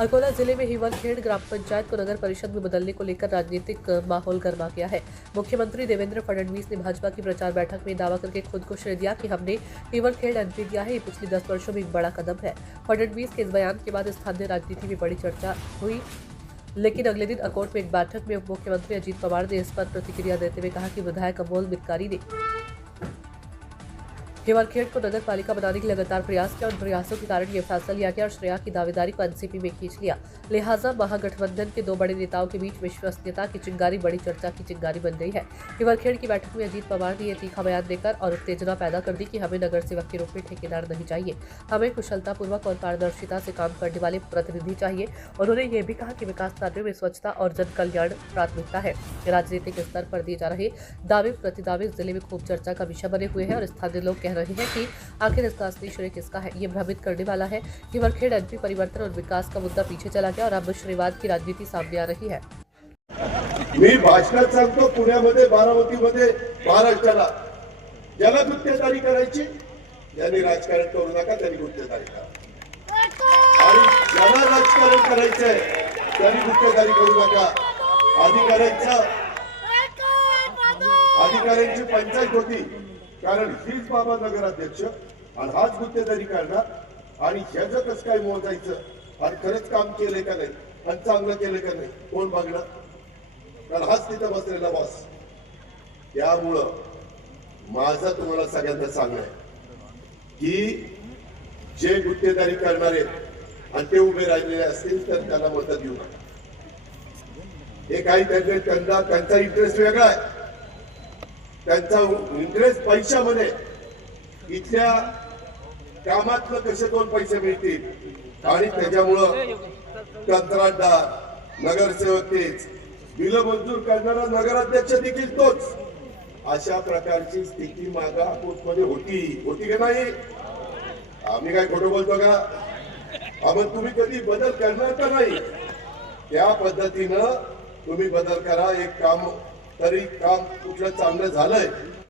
अकोला जिले में हिवरखेड़ ग्राम पंचायत को नगर परिषद में बदलने को लेकर राजनीतिक माहौल गर्मा गया है। मुख्यमंत्री देवेंद्र फडणवीस ने भाजपा की प्रचार बैठक में दावा करके खुद को श्रेय दिया कि हमने हिवरखेड़ एंट्री दिया है। ये पिछले 10 वर्षों में एक बड़ा कदम है। फडणवीस के इस बयान के बाद स्थानीय राजनीति में बड़ी चर्चा हुई, लेकिन अगले दिन अकोट में एक बैठक में उप मुख्यमंत्री अजीत पवार ने इस पर प्रतिक्रिया देते हुए कहा कि विधायक अमोल मितकारी ने हिवरखेड़ को नगर पालिका बनाने के लगातार प्रयास किया। उन प्रयासों के कारण यह फैसला लिया गया और श्रेया की दावेदारी को एनसीपी में खींच लिया। लिहाजा महागठबंधन के दो बड़े नेताओं के बीच विश्वसनीयता की चिंगारी बड़ी चर्चा की चिंगारी बन गई है। हिवरखेड़ की बैठक में अजीत पवार ने यह तीखा बयान देकर और उत्तेजना पैदा कर दी कि हमें नगर सेवक के रूप में ठेकेदार नहीं चाहिए, हमें कुशलतापूर्वक और पारदर्शिता से काम करने वाले प्रतिनिधि चाहिए। उन्होंने ये भी कहा कि विकास कार्यों में स्वच्छता और जन कल्याण प्राथमिकता है। राजनीतिक स्तर पर दिए जा रहे दावे प्रतिदावे जिले में खूब चर्चा का विषय बने हुए हैं और स्थानीय लोग कह रहे हैं कि आखिर इसका असली श्रेय किसका है। ये भ्रमित करने वाला है। हिवरखेड़ एमपी परिवर्तन और विकास का मुद्दा पीछे चला गया और अब श्रेयवाद की राजनीति सामने आ रही है। मी भाषणात सांगतो, पुण्यामध्ये बारामतीमध्ये महाराष्ट्राला ज्याला गुत्तेदारी करायची ज्यांनी राजकारण करू नका, त्यांनी गुत्तेदारी करा आणि ज्याला राजकारण करायचंय त्यांनी गुत्तेदारी करू नका। अधिकाऱ्यांची पंचायत होती, कारण हीच बाबा नगराध्यक्ष आणि हाच गुत्तेदारी करणार आणि ह्याचं कसं काय मोजायचं आणि खरंच काम केले का नाही आणि चांगलं केले का नाही कोण बघणार, कारण हाच तिथं बसलेला बॉस। त्यामुळं माझं तुम्हाला सगळ्यांना सांगणं आहे की जे गुत्तेदारी करणारे आणि ते उभे राहिलेले असतील तर त्यांना मत देऊ नका। हे काही त्यांचा इंटरेस्ट वेगळा आहे, त्यांचा इंटरेस्ट पैशामध्ये, इथल्या कामातलं कसे 2 पैसे मिळतील आणि त्याच्यामुळं कंत्राटदार नगरसेवक तेच, बिल मंजूर करणारा नगराध्यक्ष देखील तोच। अशा प्रकारची स्थिती मागा कोर्टमध्ये होती का नाही? आम्ही काय खोटं बोलतो का? आपण तुम्ही कधी बदल करणार का नाही? त्या पद्धतीनं तुम्ही बदल करा। एक काम तरी काम कुठलं चांगलं झालंय